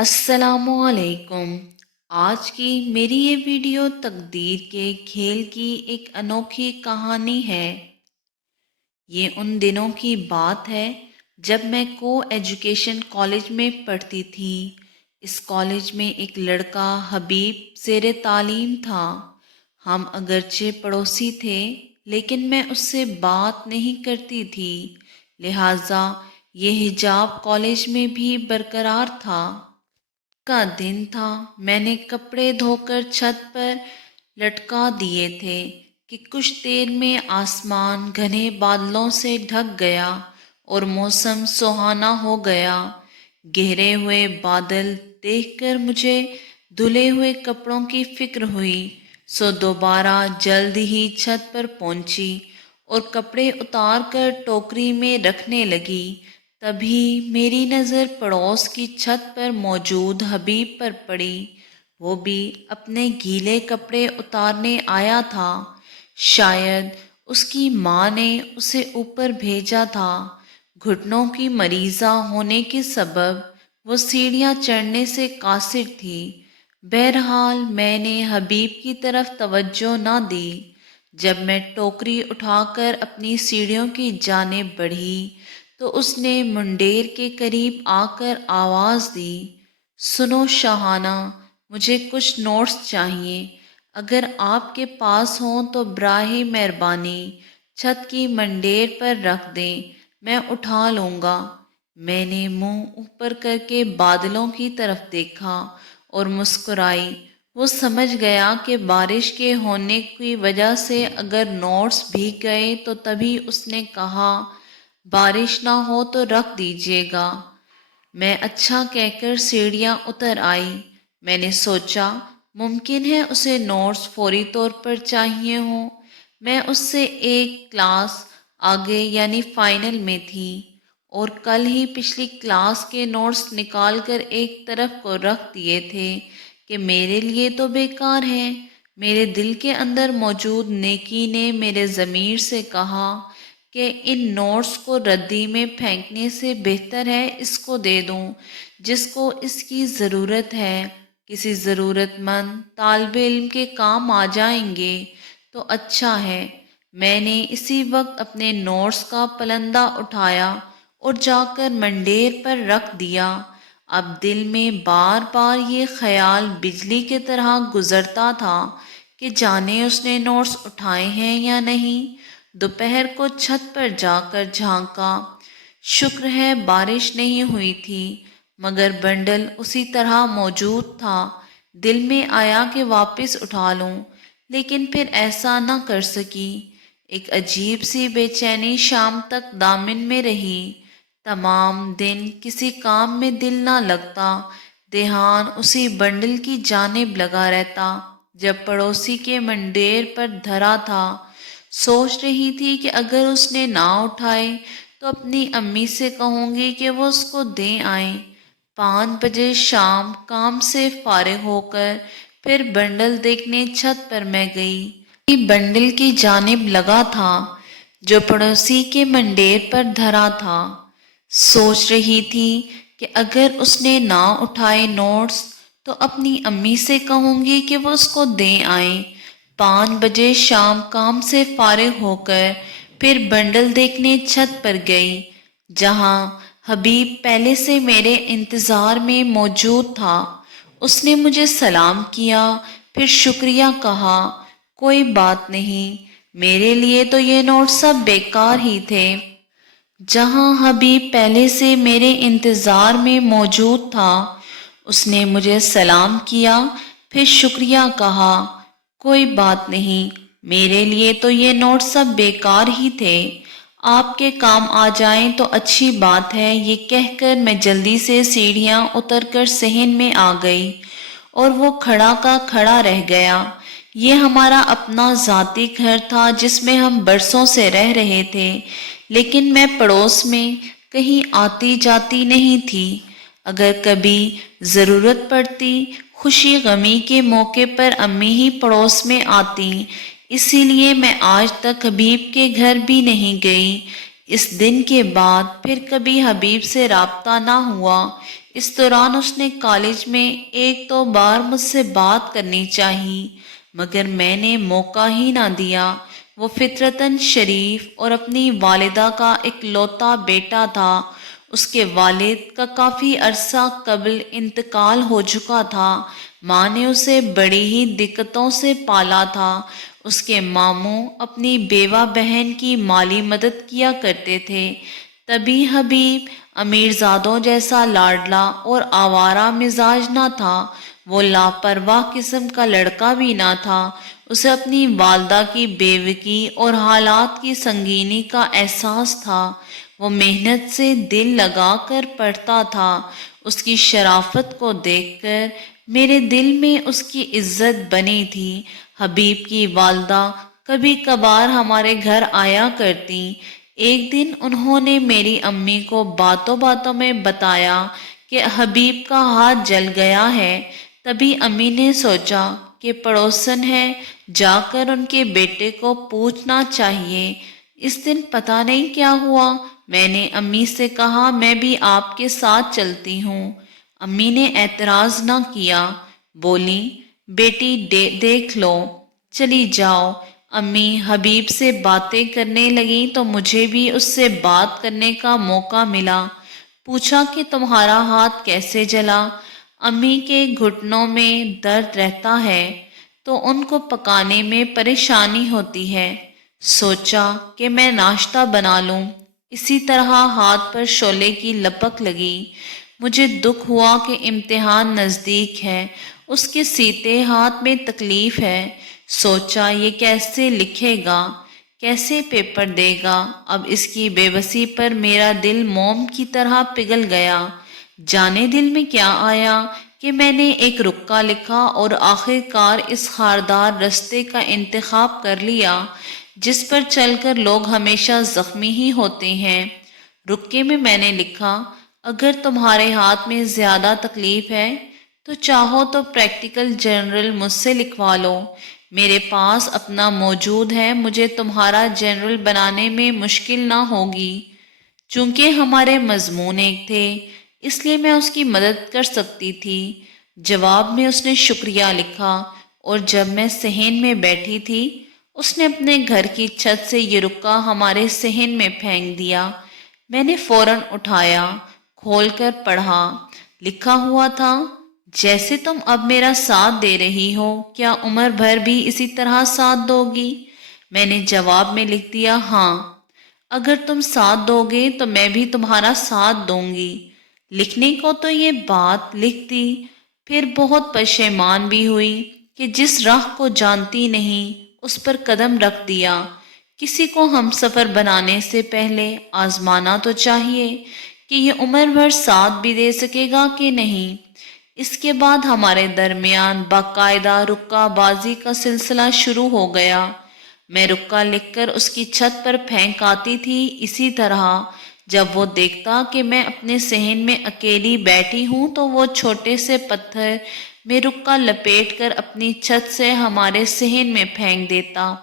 السلام علیکم۔ آج کی میری یہ ویڈیو تقدیر کے کھیل کی ایک انوکھی کہانی ہے۔ یہ ان دنوں کی بات ہے جب میں کو ایجوکیشن کالج میں پڑھتی تھی۔ اس کالج میں ایک لڑکا حبیب زیر تعلیم تھا۔ ہم اگرچہ پڑوسی تھے لیکن میں اس سے بات نہیں کرتی تھی، لہٰذا یہ حجاب کالج میں بھی برقرار تھا۔ کا دن تھا، میں نے کپڑے دھو کر چھت پر لٹکا دیے تھے کہ کچھ دیر میں آسمان گھنے بادلوں سے ڈھک گیا اور موسم سہانا ہو گیا۔ گہرے ہوئے بادل دیکھ کر مجھے دھلے ہوئے کپڑوں کی فکر ہوئی، سو دوبارہ جلد ہی چھت پر پہنچی اور کپڑے اتار کر ٹوکری میں رکھنے لگی۔ تبھی میری نظر پڑوس کی چھت پر موجود حبیب پر پڑی۔ وہ بھی اپنے گیلے کپڑے اتارنے آیا تھا۔ شاید اس کی ماں نے اسے اوپر بھیجا تھا۔ گھٹنوں کی مریضہ ہونے کے سبب وہ سیڑھیاں چڑھنے سے قاصر تھی۔ بہرحال میں نے حبیب کی طرف توجہ نہ دی۔ جب میں ٹوکری اٹھا کر اپنی سیڑھیوں کی جانب بڑھی تو اس نے منڈیر کے قریب آ کر آواز دی، سنو شاہانہ، مجھے کچھ نوٹس چاہیے، اگر آپ کے پاس ہوں تو براہ مہربانی چھت کی منڈیر پر رکھ دیں، میں اٹھا لوں گا۔ میں نے منہ اوپر کر کے بادلوں کی طرف دیکھا اور مسکرائی۔ وہ سمجھ گیا کہ بارش کے ہونے کی وجہ سے اگر نوٹس بھیگ گئے تو تبھی اس نے کہا، بارش نہ ہو تو رکھ دیجیے گا۔ میں اچھا کہہ کر سیڑھیاں اتر آئی۔ میں نے سوچا ممکن ہے اسے نوٹس فوری طور پر چاہیے ہوں۔ میں اس سے ایک کلاس آگے یعنی فائنل میں تھی اور کل ہی پچھلی کلاس کے نوٹس نکال کر ایک طرف کو رکھ دیے تھے کہ میرے لیے تو بیکار ہیں۔ میرے دل کے اندر موجود نیکی نے میرے ضمیر سے کہا کہ ان نوٹس کو ردی میں پھینکنے سے بہتر ہے اس کو دے دوں جس کو اس کی ضرورت ہے۔ کسی ضرورت مند طالب علم کے کام آ جائیں گے تو اچھا ہے۔ میں نے اسی وقت اپنے نوٹس کا پلندہ اٹھایا اور جا کر منڈیر پر رکھ دیا۔ اب دل میں بار بار یہ خیال بجلی کی طرح گزرتا تھا کہ جانے اس نے نوٹس اٹھائے ہیں یا نہیں۔ دوپہر کو چھت پر جا کر جھانکا، شکر ہے بارش نہیں ہوئی تھی، مگر بنڈل اسی طرح موجود تھا۔ دل میں آیا کہ واپس اٹھا لوں، لیکن پھر ایسا نہ کر سکی۔ ایک عجیب سی بے چینی شام تک دامن میں رہی۔ تمام دن کسی کام میں دل نہ لگتا، دھیان اسی بنڈل کی جانب لگا رہتا جب پڑوسی کے منڈیر پر دھرا تھا۔ سوچ رہی تھی کہ اگر اس نے نہ اٹھائے تو اپنی امی سے کہوں گی کہ وہ اس کو دے آئیں۔ 5 بجے شام کام سے فارغ ہو کر پھر بنڈل دیکھنے چھت پر میں گئی۔ بنڈل کی جانب لگا تھا جو پڑوسی کے منڈیر پر دھرا تھا۔ سوچ رہی تھی کہ اگر اس نے نہ اٹھائے نوٹس تو اپنی امی سے کہوں گی کہ وہ اس کو دے آئیں۔ 5 بجے شام کام سے فارغ ہو کر پھر بنڈل دیکھنے چھت پر گئی، جہاں حبیب پہلے سے میرے انتظار میں موجود تھا۔ اس نے مجھے سلام کیا، پھر شکریہ کہا۔ کوئی بات نہیں، میرے لیے تو یہ نوٹ سب بیکار ہی تھے۔ جہاں حبیب پہلے سے میرے انتظار میں موجود تھا، اس نے مجھے سلام کیا، پھر شکریہ کہا۔ کوئی بات نہیں، میرے لیے تو یہ نوٹ سب بیکار ہی تھے، آپ کے کام آ جائیں تو اچھی بات ہے۔ یہ کہہ کر میں جلدی سے سیڑھیاں اتر کر صحن میں آ گئی اور وہ کھڑا کا کھڑا رہ گیا۔ یہ ہمارا اپنا ذاتی گھر تھا جس میں ہم برسوں سے رہ رہے تھے، لیکن میں پڑوس میں کہیں آتی جاتی نہیں تھی۔ اگر کبھی ضرورت پڑتی، خوشی غمی کے موقع پر امی ہی پڑوس میں آتی، اسی لیے میں آج تک حبیب کے گھر بھی نہیں گئی۔ اس دن کے بعد پھر کبھی حبیب سے رابطہ نہ ہوا، اس دوران اس نے کالج میں ایک دو بار مجھ سے بات کرنی چاہی، مگر میں نے موقع ہی نہ دیا۔ وہ فطرتاً شریف اور اپنی والدہ کا اکلوتا بیٹا تھا۔ اس کے والد کا کافی عرصہ قبل انتقال ہو چکا تھا۔ ماں نے اسے بڑی ہی دقتوں سے پالا تھا۔ اس کے ماموں اپنی بیوہ بہن کی مالی مدد کیا کرتے تھے۔ تبھی حبیب امیر زادوں جیسا لاڈلا اور آوارہ مزاج نہ تھا۔ وہ لاپرواہ قسم کا لڑکا بھی نہ تھا۔ اسے اپنی والدہ کی بیوگی اور حالات کی سنگینی کا احساس تھا۔ وہ محنت سے دل لگا کر پڑھتا تھا۔ اس کی شرافت کو دیکھ کر میرے دل میں اس کی عزت بنی تھی۔ حبیب کی والدہ کبھی کبھار ہمارے گھر آیا کرتی۔ ایک دن انہوں نے میری امی کو باتوں باتوں میں بتایا کہ حبیب کا ہاتھ جل گیا ہے۔ تبھی امی نے سوچا کہ پڑوسن ہے، جا کر ان کے بیٹے کو پوچھنا چاہیے۔ اس دن پتہ نہیں کیا ہوا، میں نے امی سے کہا میں بھی آپ کے ساتھ چلتی ہوں۔ امی نے اعتراض نہ کیا، بولی بیٹی دیکھ لو، چلی جاؤ۔ امی حبیب سے باتیں کرنے لگیں تو مجھے بھی اس سے بات کرنے کا موقع ملا۔ پوچھا کہ تمہارا ہاتھ کیسے جلا؟ امی کے گھٹنوں میں درد رہتا ہے تو ان کو پکانے میں پریشانی ہوتی ہے۔ سوچا کہ میں ناشتہ بنا لوں۔ اسی طرح ہاتھ پر شعلے کی لپک لگی۔ مجھے دکھ ہوا کہ امتحان نزدیک ہے، اس کے سیتے ہاتھ میں تکلیف ہے۔ سوچا یہ کیسے لکھے گا، کیسے پیپر دے گا۔ اب اس کی بے بسی پر میرا دل موم کی طرح پگھل گیا۔ جانے دل میں کیا آیا کہ میں نے ایک رکا لکھا اور آخر کار اس خاردار رستے کا انتخاب کر لیا جس پر چل کر لوگ ہمیشہ زخمی ہی ہوتے ہیں۔ رکے میں نے لکھا، اگر تمہارے ہاتھ میں زیادہ تکلیف ہے تو چاہو تو پریکٹیکل جنرل مجھ سے لکھوا لو، میرے پاس اپنا موجود ہے، مجھے تمہارا جنرل بنانے میں مشکل نہ ہوگی۔ چونکہ ہمارے مضمون ایک تھے اس لیے میں اس کی مدد کر سکتی تھی۔ جواب میں اس نے شکریہ لکھا، اور جب میں صحن میں بیٹھی تھی اس نے اپنے گھر کی چھت سے یہ رکا ہمارے صحن میں پھینک دیا۔ میں نے فوراً اٹھایا، کھول کر پڑھا۔ لکھا ہوا تھا، جیسے تم اب میرا ساتھ دے رہی ہو کیا عمر بھر بھی اسی طرح ساتھ دو گی؟ میں نے جواب میں لکھ دیا، ہاں، اگر تم ساتھ دو گے تو میں بھی تمہارا ساتھ دوں گی۔ لکھنے کو تو یہ بات لکھ دی، پھر بہت پشیمان بھی ہوئی کہ جس راہ کو جانتی نہیں اس پر قدم رکھ دیا۔ کسی کو ہم سفر بنانے سے پہلے آزمانا تو چاہیے کہ یہ عمر بھر ساتھ بھی دے سکے گا کہ نہیں۔ اس کے بعد ہمارے درمیان باقاعدہ رکا بازی کا سلسلہ شروع ہو گیا۔ میں رکا لکھ کر اس کی چھت پر پھینک آتی تھی۔ اسی طرح جب وہ دیکھتا کہ میں اپنے صحن میں اکیلی بیٹھی ہوں تو وہ چھوٹے سے پتھر میں رکا لپیٹ کر اپنی چھت سے ہمارے صحن میں پھینک دیتا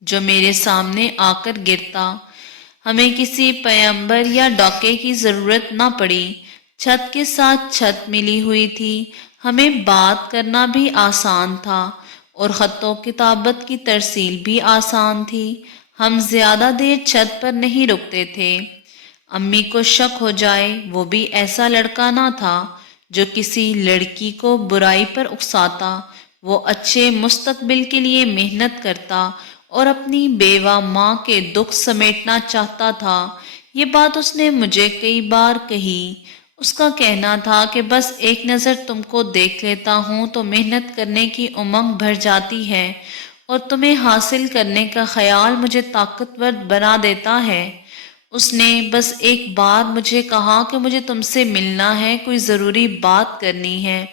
جو میرے سامنے آ کر گرتا۔ ہمیں کسی پیمبر یا ڈاکے کی ضرورت نہ پڑی، چھت کے ساتھ چھت ملی ہوئی تھی، ہمیں بات کرنا بھی آسان تھا اور خط و کتابت کی ترسیل بھی آسان تھی۔ ہم زیادہ دیر چھت پر نہیں رکتے تھے۔ امی کو شک ہو جائے، وہ بھی ایسا لڑکا نہ تھا جو کسی لڑکی کو برائی پر اکساتا۔ وہ اچھے مستقبل کے لیے محنت کرتا اور اپنی بیوہ ماں کے دکھ سمیٹنا چاہتا تھا۔ یہ بات اس نے مجھے کئی بار کہی۔ اس کا کہنا تھا کہ بس ایک نظر تم کو دیکھ لیتا ہوں تو محنت کرنے کی امنگ بھر جاتی ہے اور تمہیں حاصل کرنے کا خیال مجھے طاقتور بنا دیتا ہے۔ اس نے بس ایک بار مجھے کہا کہ مجھے تم سے ملنا ہے، کوئی ضروری بات کرنی ہے۔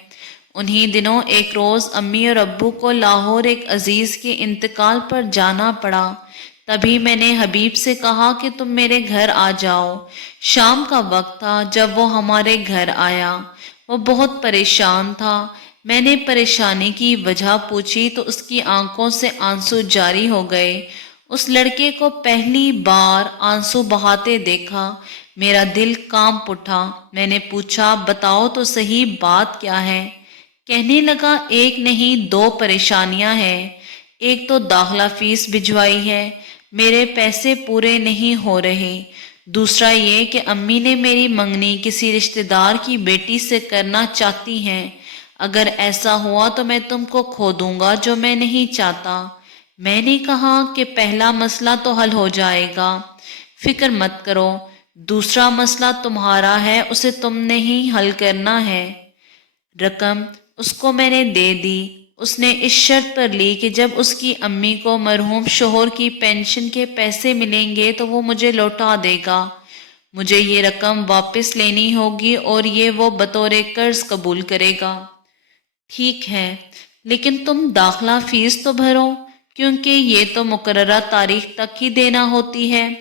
انہی دنوں ایک روز امی اور ابو کو لاہور ایک عزیز کے انتقال پر جانا پڑا۔ تبھی میں نے حبیب سے کہا کہ تم میرے گھر آ جاؤ۔ شام کا وقت تھا جب وہ ہمارے گھر آیا۔ وہ بہت پریشان تھا۔ میں نے پریشانی کی وجہ پوچھی تو اس کی آنکھوں سے آنسو جاری ہو گئے۔ اس لڑکے کو پہلی بار آنسو بہاتے دیکھا۔ میرا دل کانپ اٹھا۔ میں نے پوچھا بتاؤ تو صحیح بات کیا ہے؟ کہنے لگا ایک نہیں دو پریشانیاں ہیں۔ ایک تو داخلہ فیس بھجوائی ہے، میرے پیسے پورے نہیں ہو رہے۔ دوسرا یہ کہ امی نے میری منگنی کسی رشتہ دار کی بیٹی سے کرنا چاہتی ہیں۔ اگر ایسا ہوا تو میں تم کو کھو دوں گا، جو میں نہیں چاہتا۔ میں نے کہا کہ پہلا مسئلہ تو حل ہو جائے گا، فکر مت کرو۔ دوسرا مسئلہ تمہارا ہے، اسے تم نے ہی حل کرنا ہے۔ رقم اس کو میں نے دے دی۔ اس نے اس شرط پر لی کہ جب اس کی امی کو مرحوم شوہر کی پینشن کے پیسے ملیں گے تو وہ مجھے لوٹا دے گا۔ مجھے یہ رقم واپس لینی ہوگی اور یہ وہ بطور قرض قبول کرے گا۔ ٹھیک ہے، لیکن تم داخلہ فیس تو بھرو، کیونکہ یہ تو مقررہ تاریخ تک ہی دینا ہوتی ہے۔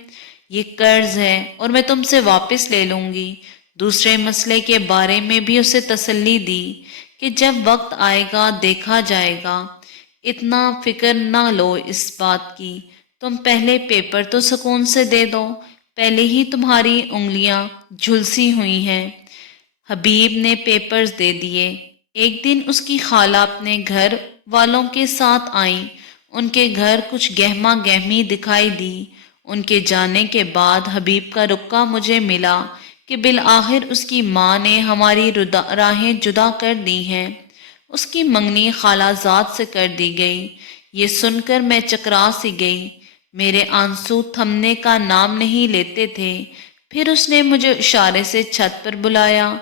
یہ قرض ہے اور میں تم سے واپس لے لوں گی۔ دوسرے مسئلے کے بارے میں بھی اسے تسلی دی کہ جب وقت آئے گا دیکھا جائے گا، اتنا فکر نہ لو اس بات کی۔ تم پہلے پیپر تو سکون سے دے دو، پہلے ہی تمہاری انگلیاں جھلسی ہوئی ہیں۔ حبیب نے پیپرز دے دیے۔ ایک دن اس کی خالہ اپنے گھر والوں کے ساتھ آئیں۔ ان کے گھر کچھ گہما گہمی دکھائی دی۔ ان کے جانے کے بعد حبیب کا رکا مجھے ملا کہ بالآخر اس کی ماں نے ہماری راہیں جدا کر دی ہیں۔ اس کی منگنی خالہ زاد سے کر دی گئی۔ یہ سن کر میں چکرا سی گئی۔ میرے آنسو تھمنے کا نام نہیں لیتے تھے۔ پھر اس نے مجھے اشارے سے چھت پر بلایا۔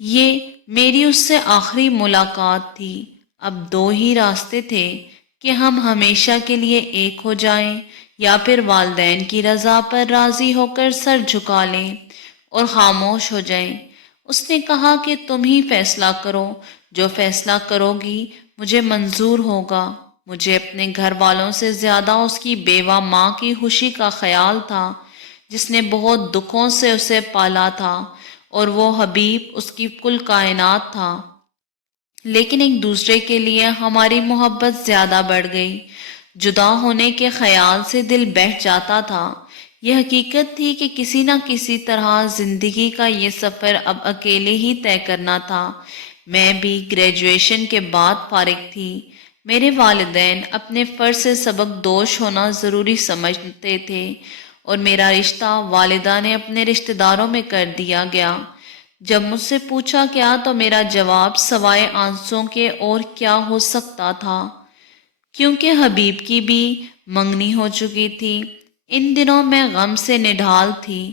یہ میری اس سے آخری ملاقات تھی۔ اب دو ہی راستے تھے کہ ہم ہمیشہ کے لیے ایک ہو جائیں یا پھر والدین کی رضا پر راضی ہو کر سر جھکا لیں اور خاموش ہو جائیں۔ اس نے کہا کہ تم ہی فیصلہ کرو، جو فیصلہ کرو گی مجھے منظور ہوگا۔ مجھے اپنے گھر والوں سے زیادہ اس کی بیوہ ماں کی خوشی کا خیال تھا، جس نے بہت دکھوں سے اسے پالا تھا، اور وہ حبیب اس کی کل کائنات تھا۔ لیکن ایک دوسرے کے لیے ہماری محبت زیادہ بڑھ گئی۔ جدا ہونے کے خیال سے دل بیٹھ جاتا تھا۔ یہ حقیقت تھی کہ کسی نہ کسی طرح زندگی کا یہ سفر اب اکیلے ہی طے کرنا تھا۔ میں بھی گریجویشن کے بعد فارغ تھی۔ میرے والدین اپنے فرض سے سبق دوش ہونا ضروری سمجھتے تھے اور میرا رشتہ والدہ نے اپنے رشتہ داروں میں کر دیا گیا۔ جب مجھ سے پوچھا کیا تو میرا جواب سوائے آنسوؤں کے اور کیا ہو سکتا تھا، کیونکہ حبیب کی بھی منگنی ہو چکی تھی۔ ان دنوں میں غم سے نڈھال تھی۔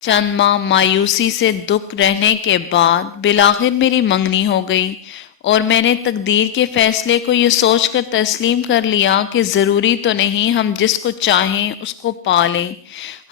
چند ماہ مایوسی سے دکھ رہنے کے بعد بالآخر میری منگنی ہو گئی اور میں نے تقدیر کے فیصلے کو یہ سوچ کر تسلیم کر لیا کہ ضروری تو نہیں ہم جس کو چاہیں اس کو پا لیں۔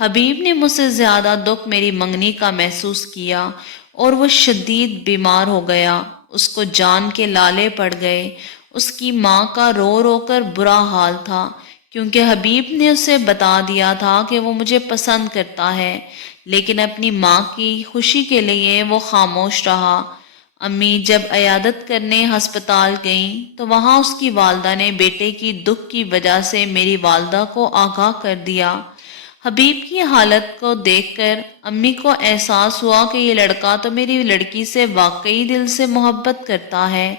حبیب نے مجھ سے زیادہ دکھ میری منگنی کا محسوس کیا اور وہ شدید بیمار ہو گیا۔ اس کو جان کے لالے پڑ گئے۔ اس کی ماں کا رو رو کر برا حال تھا، کیونکہ حبیب نے اسے بتا دیا تھا کہ وہ مجھے پسند کرتا ہے، لیکن اپنی ماں کی خوشی کے لیے وہ خاموش رہا۔ امی جب عیادت کرنے ہسپتال گئیں تو وہاں اس کی والدہ نے بیٹے کی دکھ کی وجہ سے میری والدہ کو آگاہ کر دیا۔ حبیب کی حالت کو دیکھ کر امی کو احساس ہوا کہ یہ لڑکا تو میری لڑکی سے واقعی دل سے محبت کرتا ہے،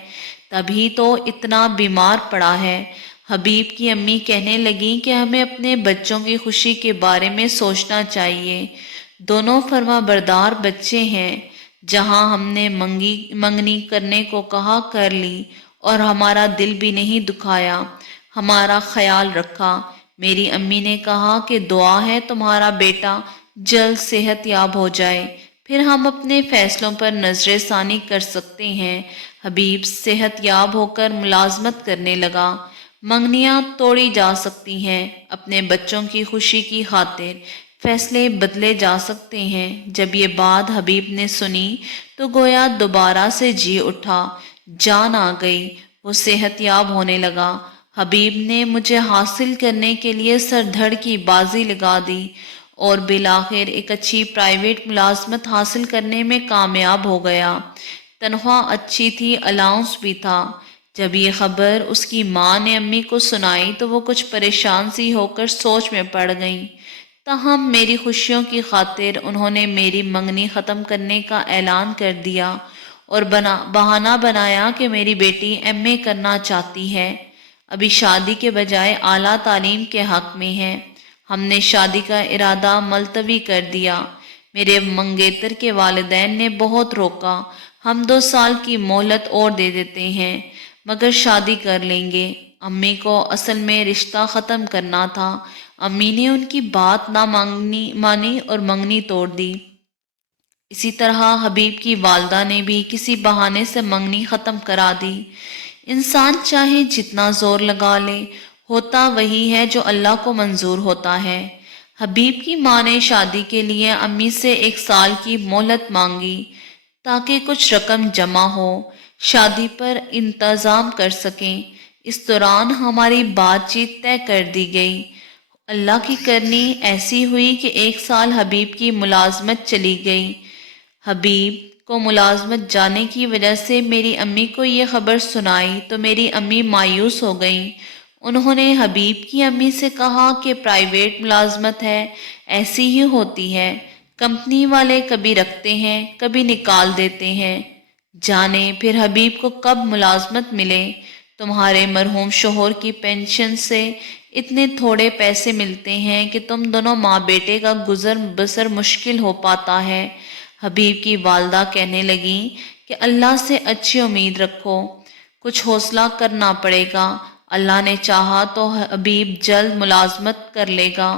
تبھی تو اتنا بیمار پڑا ہے۔ حبیب کی امی کہنے لگیں کہ ہمیں اپنے بچوں کی خوشی کے بارے میں سوچنا چاہیے۔ دونوں فرما بردار بچے ہیں۔ جہاں ہم نے منگنی کرنے کو کہا کر لی اور ہمارا دل بھی نہیں دکھایا، ہمارا خیال رکھا۔ میری امی نے کہا کہ دعا ہے تمہارا بیٹا جلد صحت یاب ہو جائے، پھر ہم اپنے فیصلوں پر نظر ثانی کر سکتے ہیں۔ حبیب صحت یاب ہو کر ملازمت کرنے لگا۔ منگنیاں توڑی جا سکتی ہیں، اپنے بچوں کی خوشی کی خاطر فیصلے بدلے جا سکتے ہیں۔ جب یہ بات حبیب نے سنی تو گویا دوبارہ سے جی اٹھا، جان آ گئی، وہ صحت یاب ہونے لگا۔ حبیب نے مجھے حاصل کرنے کے لیے سر دھڑ کی بازی لگا دی اور بالآخر ایک اچھی پرائیویٹ ملازمت حاصل کرنے میں کامیاب ہو گیا۔ تنخواہ اچھی تھی، الاؤنس بھی تھا۔ جب یہ خبر اس کی ماں نے امی کو سنائی تو وہ کچھ پریشان سی ہو کر سوچ میں پڑ گئیں۔ تاہم میری خوشیوں کی خاطر انہوں نے میری منگنی ختم کرنے کا اعلان کر دیا اور بہانہ بنایا کہ میری بیٹی ایم اے کرنا چاہتی ہے، ابھی شادی کے بجائے اعلیٰ تعلیم کے حق میں ہے۔ ہم نے شادی کا ارادہ ملتوی کر دیا۔ میرے منگیتر کے والدین نے بہت روکا، ہم 2 سال کی مہلت اور دے دیتے ہیں مگر شادی کر لیں گے۔ امی کو اصل میں رشتہ ختم کرنا تھا، امی نے ان کی بات نہ مانی اور منگنی توڑ دی۔ اسی طرح حبیب کی والدہ نے بھی کسی بہانے سے منگنی ختم کرا دی۔ انسان چاہے جتنا زور لگا لے، ہوتا وہی ہے جو اللہ کو منظور ہوتا ہے۔ حبیب کی ماں نے شادی کے لیے امی سے 1 سال کی مہلت مانگی تاکہ کچھ رقم جمع ہو، شادی پر انتظام کر سکیں۔ اس دوران ہماری بات چیت طے کر دی گئی۔ اللہ کی کرنی ایسی ہوئی کہ 1 سال حبیب کی ملازمت چلی گئی۔ حبیب کو ملازمت جانے کی وجہ سے میری امی کو یہ خبر سنائی تو میری امی مایوس ہو گئیں۔ انہوں نے حبیب کی امی سے کہا کہ پرائیویٹ ملازمت ہے، ایسی ہی ہوتی ہے، کمپنی والے کبھی رکھتے ہیں کبھی نکال دیتے ہیں، جانے پھر حبیب کو کب ملازمت ملے۔ تمہارے مرحوم شوہر کی پینشن سے اتنے تھوڑے پیسے ملتے ہیں کہ تم دونوں ماں بیٹے کا گزر بسر مشکل ہو پاتا ہے۔ حبیب کی والدہ کہنے لگیں کہ اللہ سے اچھی امید رکھو، کچھ حوصلہ کرنا پڑے گا، اللہ نے چاہا تو حبیب جلد ملازمت کر لے گا۔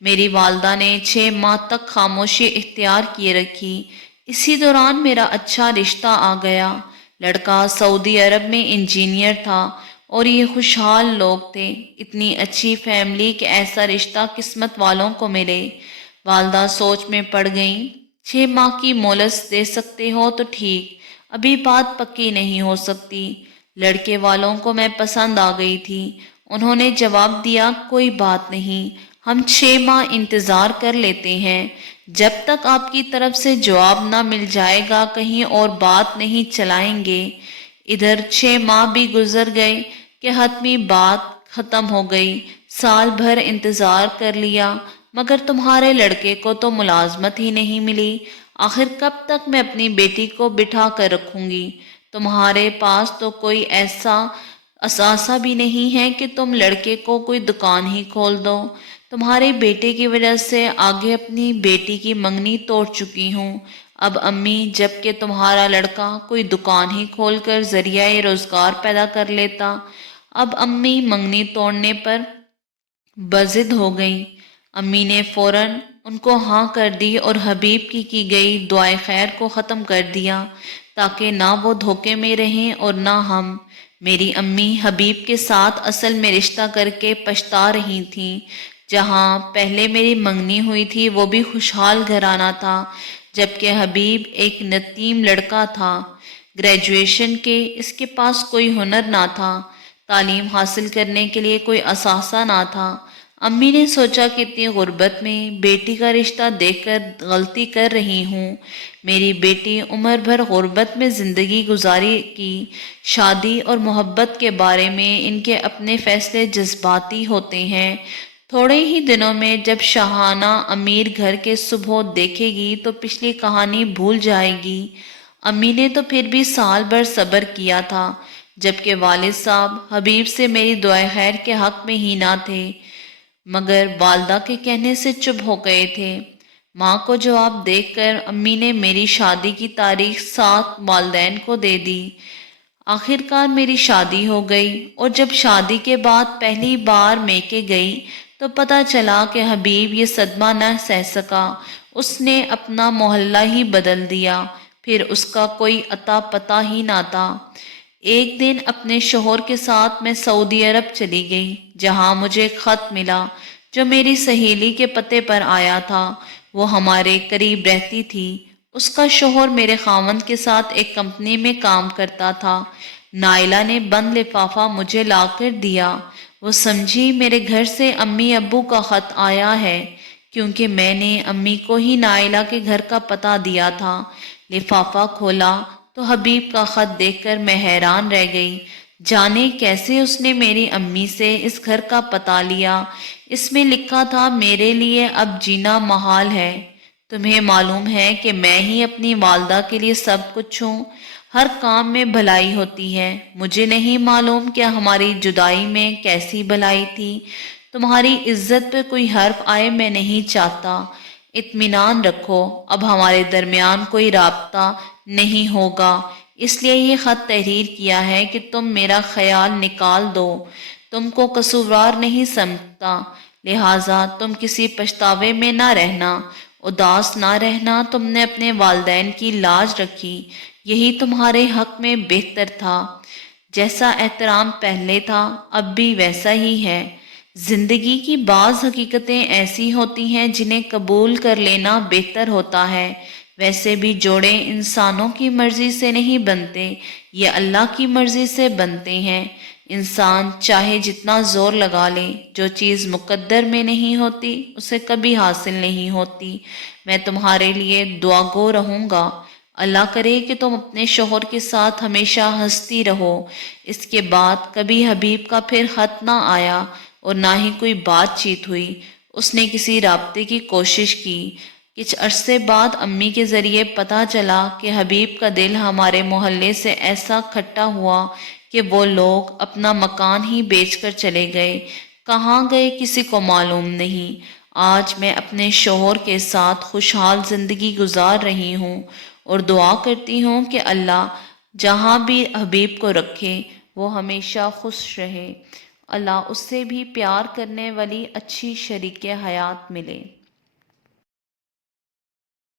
میری والدہ نے 6 ماہ تک خاموشی اختیار کیے رکھی۔ اسی دوران میرا اچھا رشتہ آ گیا۔ لڑکا سعودی عرب میں انجینئر تھا اور یہ خوشحال لوگ تھے، اتنی اچھی فیملی کہ ایسا رشتہ قسمت والوں کو ملے۔ والدہ سوچ میں پڑ گئیں۔ 6 ماہ کی مہلت دے سکتے ہو تو ٹھیک، ابھی بات پکی نہیں ہو سکتی۔ لڑکے والوں کو میں پسند آ گئی تھی۔ انہوں نے جواب دیا کوئی بات نہیں، ہم 6 ماہ انتظار کر لیتے ہیں، جب تک آپ کی طرف سے جواب نہ مل جائے گا کہیں اور بات نہیں چلائیں گے۔ ادھر 6 ماہ بھی گزر گئے کہ حتمی بات ختم ہو گئی۔ سال بھر انتظار کر لیا مگر تمہارے لڑکے کو تو ملازمت ہی نہیں ملی، آخر کب تک میں اپنی بیٹی کو بٹھا کر رکھوں گی؟ تمہارے پاس تو کوئی ایسا اثاثہ بھی نہیں ہے کہ تم لڑکے کو کوئی دکان ہی کھول دو۔ تمہارے بیٹے کی وجہ سے آگے اپنی بیٹی کی منگنی توڑ چکی ہوں، اب امی جب کہ تمہارا لڑکا کوئی دکان ہی کھول کر ذریعہ روزگار پیدا کر لیتا۔ اب امی منگنی توڑنے پر بضد ہو گئیں۔ امی نے فوراً ان کو ہاں کر دی اور حبیب کی گئی دعائے خیر کو ختم کر دیا تاکہ نہ وہ دھوکے میں رہیں اور نہ ہم۔ میری امی حبیب کے ساتھ اصل میں رشتہ کر کے پچھتا رہی تھیں۔ جہاں پہلے میری منگنی ہوئی تھی وہ بھی خوشحال گھرانہ تھا، جبکہ حبیب ایک یتیم لڑکا تھا، گریجویشن کے، اس کے پاس کوئی ہنر نہ تھا، تعلیم حاصل کرنے کے لیے کوئی اثاثہ نہ تھا۔ امی نے سوچا کہ اتنی غربت میں بیٹی کا رشتہ دیکھ کر غلطی کر رہی ہوں۔ میری بیٹی عمر بھر غربت میں زندگی گزاری کی۔ شادی اور محبت کے بارے میں ان کے اپنے فیصلے جذباتی ہوتے ہیں۔ تھوڑے ہی دنوں میں جب شاہانہ امیر گھر کے صبح دیکھے گی تو پچھلی کہانی بھول جائے گی۔ امی نے تو پھر بھی سال بھر صبر کیا تھا، جبکہ والد صاحب حبیب سے میری دعائے خیر کے حق میں ہی نہ تھے، مگر والدہ کے کہنے سے چپ ہو گئے تھے۔ ماں کو جواب دیکھ کر امی نے میری شادی کی تاریخ 7 والدین کو دے دی۔ آخرکار میری شادی ہو گئی اور جب شادی کے بعد پہلی بار میکے گئی تو پتہ چلا کہ حبیب یہ صدمہ نہ سہ سکا، اس نے اپنا محلہ ہی بدل دیا، پھر اس کا کوئی اتا پتہ ہی نہ تھا۔ ایک دن اپنے شوہر کے ساتھ میں سعودی عرب چلی گئی، جہاں مجھے ایک خط ملا جو میری سہیلی کے پتے پر آیا تھا۔ وہ ہمارے قریب رہتی تھی، اس کا شوہر میرے خاوند کے ساتھ ایک کمپنی میں کام کرتا تھا۔ نائلہ نے بند لفافہ مجھے لا کر دیا۔ وہ سمجھی میرے گھر سے امی ابو کا خط آیا ہے، کیونکہ میں نے امی کو ہی نائلہ کے گھر کا پتہ دیا تھا۔ لفافہ کھولا تو حبیب کا خط دیکھ کر میں حیران رہ گئی، جانے کیسے اس نے میری امی سے اس گھر کا پتہ لیا۔ اس میں لکھا تھا میرے لیے اب جینا محال ہے۔ تمہیں معلوم ہے کہ میں ہی اپنی والدہ کے لیے سب کچھ ہوں، ہر کام میں بھلائی ہوتی ہے۔ مجھے نہیں معلوم کہ ہماری جدائی میں کیسی بھلائی تھی۔ تمہاری عزت پہ کوئی حرف آئے میں نہیں چاہتا۔ اطمینان رکھو، اب ہمارے درمیان کوئی رابطہ نہیں ہوگا، اس لیے یہ خط تحریر کیا ہے کہ تم میرا خیال نکال دو۔ تم کو قصوروار نہیں سمجھتا، لہٰذا تم کسی پچھتاوے میں نہ رہنا، اداس نہ رہنا۔ تم نے اپنے والدین کی لاج رکھی، یہی تمہارے حق میں بہتر تھا۔ جیسا احترام پہلے تھا اب بھی ویسا ہی ہے۔ زندگی کی بعض حقیقتیں ایسی ہوتی ہیں جنہیں قبول کر لینا بہتر ہوتا ہے۔ ویسے بھی جوڑے انسانوں کی مرضی سے نہیں بنتے، یہ اللہ کی مرضی سے بنتے ہیں۔ انسان چاہے جتنا زور لگا لے، جو چیز مقدر میں نہیں ہوتی اسے کبھی حاصل نہیں ہوتی۔ میں تمہارے لیے دعا گو رہوں گا۔ اللہ کرے کہ تم اپنے شوہر کے ساتھ ہمیشہ ہنستی رہو۔ اس کے بعد کبھی حبیب کا پھر خط نہ آیا اور نہ ہی کوئی بات چیت ہوئی۔ اس نے کسی رابطے کی کوشش کی۔ کچھ عرصے بعد امی کے ذریعے پتہ چلا کہ حبیب کا دل ہمارے محلے سے ایسا کھٹا ہوا کہ وہ لوگ اپنا مکان ہی بیچ کر چلے گئے۔ کہاں گئے کسی کو معلوم نہیں۔ آج میں اپنے شوہر کے ساتھ خوشحال زندگی گزار رہی ہوں اور دعا کرتی ہوں کہ اللہ جہاں بھی حبیب کو رکھے وہ ہمیشہ خوش رہے۔ اللہ اس سے بھی پیار کرنے والی اچھی شریک حیات ملے۔